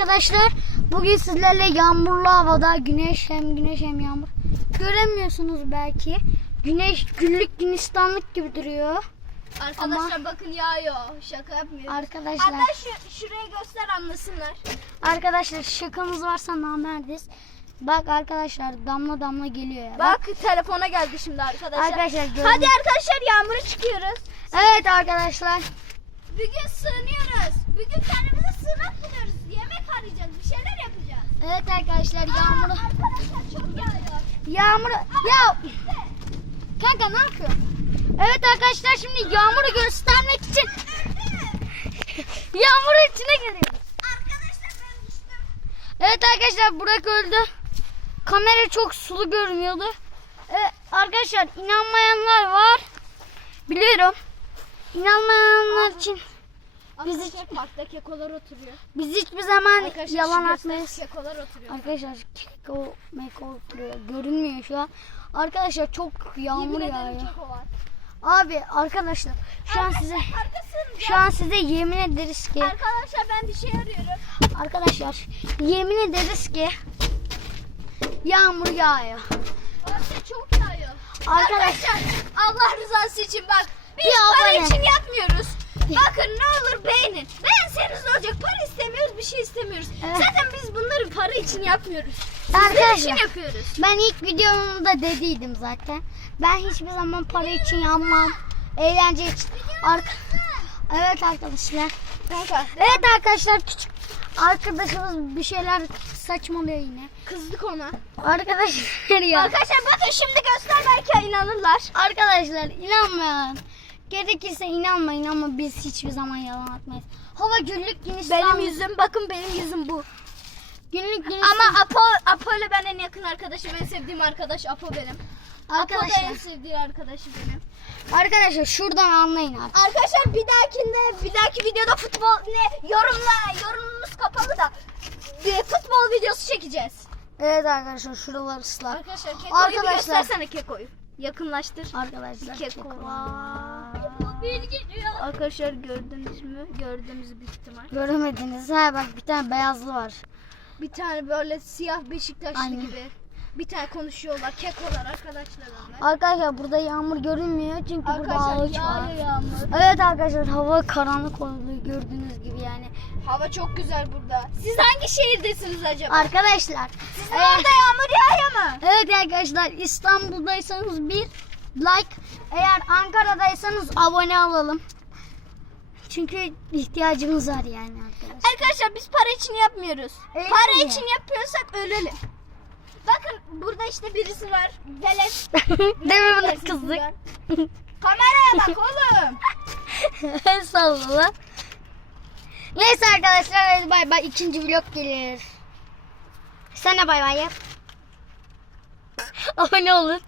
arkadaşlar. Bugün sizlerle yağmurlu havada güneş hem güneş hem yağmur. Göremiyorsunuz belki. Güneş güllük günistanlık gibi duruyor. Arkadaşlar bakın yağıyor. Şaka yapmıyorum. Arkadaşlar Hatta şu, şurayı göster anlasınlar. arkadaşlar şakamız varsa namerdiz. Bak arkadaşlar damla damla geliyor ya. Bak telefona geldi şimdi arkadaşlar. Arkadaşlar gördüm. Hadi arkadaşlar yağmura çıkıyoruz. Evet arkadaşlar. Bugün sığınıyoruz. Bugün kendimize sığınak buluyoruz. Yemek arayacağız. Bir şeyler yapacağız. Evet arkadaşlar yağmuru. Aa, arkadaşlar çok yağıyor. Yağmuru. Ya kanka ne yapıyorsun? Evet arkadaşlar şimdi yağmuru göstermek için yağmurun içine giriyoruz. Arkadaşlar ben düştüm. Evet arkadaşlar Burak öldü. Kamera çok sulu görünüyordu. Evet, arkadaşlar inanmayanlar var. Biliyorum. İnanmayanlar için Biz Arkadaşlar parkta kekolar oturuyor. biz hiçbir zaman Arkadaşlar yalan şu göster, atmayız. Kekolar oturuyor. Arkadaşlar keko meko oturuyor. Görünmüyor şu an. Arkadaşlar çok yağmur Yemin ederim yağıyor. keko var. Abi arkadaşlar şu an size Arkasın. şu an size yemin ederiz ki Arkadaşlar ben bir şey arıyorum. arkadaşlar yemin ederiz ki yağmur yağıyor. Orada çok yağıyor. Arkadaşlar Allah rızası için bak. Biz Bir para abone. için yapmıyoruz. Bakın ne olur beğenin. Beğenseniz ne olacak? Para istemiyoruz, bir şey istemiyoruz. Evet. Zaten biz bunları para için yapmıyoruz. Sizler için arkadaşlar yapıyoruz. ben ilk videomda dediydim zaten. Ben hiçbir zaman para için yapmam. Eğlence için. Arka... Evet arkadaşlar. Kanka. Evet arkadaşlar küçük arkadaşımız bir şeyler saçmalıyor yine. Kızdık ona. Arkadaşlar ya. Arkadaşlar bakın şimdi göster belki inanırlar. Arkadaşlar inanmayın. Gerekirse inanmayın ama biz hiçbir zaman yalan atmayız. Hava güllük günistan. Benim yüzüm bakın benim yüzüm bu. Günlük günistan. Ama Apo, Apo ile ben en yakın arkadaşım. En sevdiğim arkadaş Apo benim. Apo da arkadaşlar, en sevdiği arkadaşım benim. arkadaşlar şuradan anlayın artık. Arkadaşlar bir dahakinde bir dahaki videoda futbol ne yorumla yorumumuz kapalı da e, futbol videosu çekeceğiz. Evet arkadaşlar şuralar ıslak. Arkadaşlar Keko'yu Arkadaşlar. bir göstersene Keko'yu. Yakınlaştır. Arkadaşlar. Keko. Keko. Arkadaşlar gördünüz mü? Gördüğünüz büyük ihtimal. Göremediniz. Ha bak bir tane beyazlı var. Bir tane böyle siyah Beşiktaşlı Aynen. gibi. Bir tane konuşuyorlar. Kekolar arkadaşlar onlar. Arkadaşlar burada yağmur görünmüyor çünkü burada Arkadaşlar ağaç var. yağıyor yağmur. Evet arkadaşlar hava karanlık oldu gördüğünüz gibi yani. Hava çok güzel burada. Siz hangi şehirdesiniz acaba? Arkadaşlar. Sizin e, orada yağmur yağıyor mu? Evet arkadaşlar İstanbul'daysanız bir like eğer Ankara'daysanız abone olalım. Çünkü ihtiyacımız var yani arkadaşlar. Arkadaşlar biz para için yapmıyoruz. Öyle para mi? için yapıyorsak ölelim. Bakın burada işte birisi var. Velet. Mi buna kızdık? Kameraya bak oğlum. Salla lan. Neyse arkadaşlar hadi bay bay ikinci vlog gelir. De bay bay yap. Abone olun.